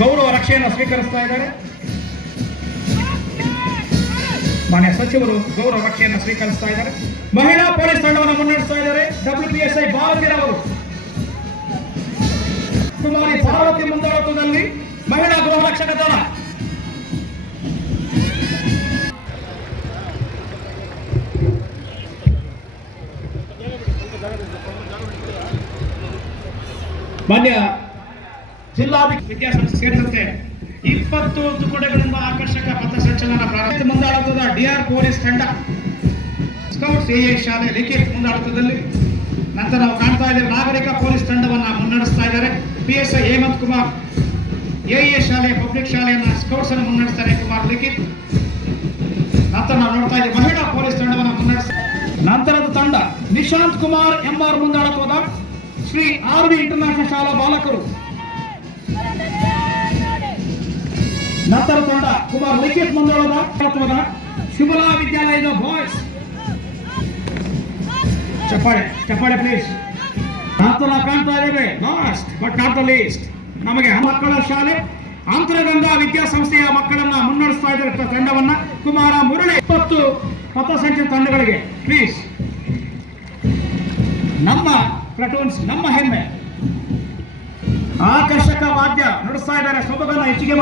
ಗೌರವ ರಕ್ಷೆಯನ್ನು ಸ್ವೀಕರಿಸ್ತಾ ಇದ್ದಾರೆ. ಮಾನ್ಯ ಸಚಿವರು ಗೌರವ ರಕ್ಷೆಯನ್ನು ಸ್ವೀಕರಿಸ್ತಾ ಇದ್ದಾರೆ. ಮಹಿಳಾ ಪೊಲೀಸ್ ತಂಡವನ್ನು ಮುನ್ನಡೆಸ್ತಾ ಇದ್ದಾರೆ. ಡಬ್ಲ್ಯೂ ಪಿ ಎಸ್ ಐ ಅವರು ಪಾರ್ವತಿ ಮುಂದಾಳತ್ವದಲ್ಲಿ ಮಹಿಳಾ ಗೃಹ ರಕ್ಷಕ ದಳ. ಮಾನ್ಯ ಜಿಲ್ಲಾಧಿಕಾರಿ ವಿದ್ಯಾಸಂಸ್ಥೆ ಸೇರಿದಂತೆ ಇಪ್ಪತ್ತು ತುಕಡೆಗಳಿಂದ ಆಕರ್ಷಕ ಪಥಸಂಚಲನ ಪ್ರಾರಂಭ. ಮುಂದಾಳತ್ವದ ಡಿಆರ್ ಪೊಲೀಸ್ ತಂಡ. ಸ್ಕೌಟ್ಸ್ ಎ ಶಾಲೆ ಲಿಖಿತ್ ಮುಂದಾಳತ್ವದಲ್ಲಿ ನಂತರ ನಾವು ಕಾಣ್ತಾ ಇದ್ದೇವೆ, ನಾಗರಿಕ ಪೊಲೀಸ್ ತಂಡವನ್ನು ಮುನ್ನಡೆಸ್ತಾ ಇದ್ದಾರೆ. P S I Hemanth Kumar, A ಶಾಲೆ, ಪಬ್ಲಿಕ್ ಶಾಲೆಯನ್ನು ಸ್ಕೌಟ್ಸ್ ಅನ್ನು ಮುನ್ನಡೆಸ್ತಾರೆ ಕುಮಾರ್ ಲಿಖಿತ್. ನಂತರ ನಾವು ನೋಡ್ತಾ ಇದ್ದೇವೆ, ಮಹಿಳಾ ಪೊಲೀಸ್ ತಂಡವನ್ನು ಮುನ್ನಡೆಸ್ತಾರೆ ನಂತರದ ತಂಡ ನಿಶಾಂತ್ ಕುಮಾರ್ ಎಂಆರ್ ಮುಂದಾಳತ್ವದ ಶ್ರೀ ಆರ್ ವಿ ಇಂಟರ್ನ್ಯಾಷನಲ್ ಶಾಲಾ ಬಾಲಕರು. ನಂತರ ತಂಡ ಕುಮಾರ್ ಲಿಖಿತ್ ಮುಂದಾಳದ ಶಿವಲಾ ವಿದ್ಯಾಲಯದ ಬಾಯ್ಸ್ ಚಪ್ಪಾಳೆ ಚಪ್ಪಾಳೆ ಪ್ಲೀಸ್ ನಂತರ ಕಾಣ್ತಾ ಇದ್ದೇವೆ ಲಾಸ್ಟ್ ಬಟ್ ನಾಟ್ ಲೀಸ್ಟ್ ನಮಗೆ ಮಕ್ಕಳ ಶಾಲೆ. ಅಂತರಗಂಗಾ ವಿದ್ಯಾಸಂಸ್ಥೆಯ ಮಕ್ಕಳನ್ನ ಮುನ್ನಡೆಸ್ತಾ ಇದ್ದಾರೆ ತಂಡವನ್ನ ಕುಮಾರ ಮುರಳಿ. ಇಪ್ಪತ್ತು ಸಂಖ್ಯೆ ತಂಡಗಳಿಗೆ ಪ್ಲೀಸ್ ನಮ್ಮ ಪ್ಲಟೂನ್ಸ್ ನಮ್ಮ ಹೆಮ್ಮೆ. ಆಕರ್ಷಕ ವಾದ್ಯ ನಡೆಸ್ತಾ ಇದ್ದಾರೆ. ಸೊಬಗನ್ನ ಹೆಚ್ಚಿಗೆ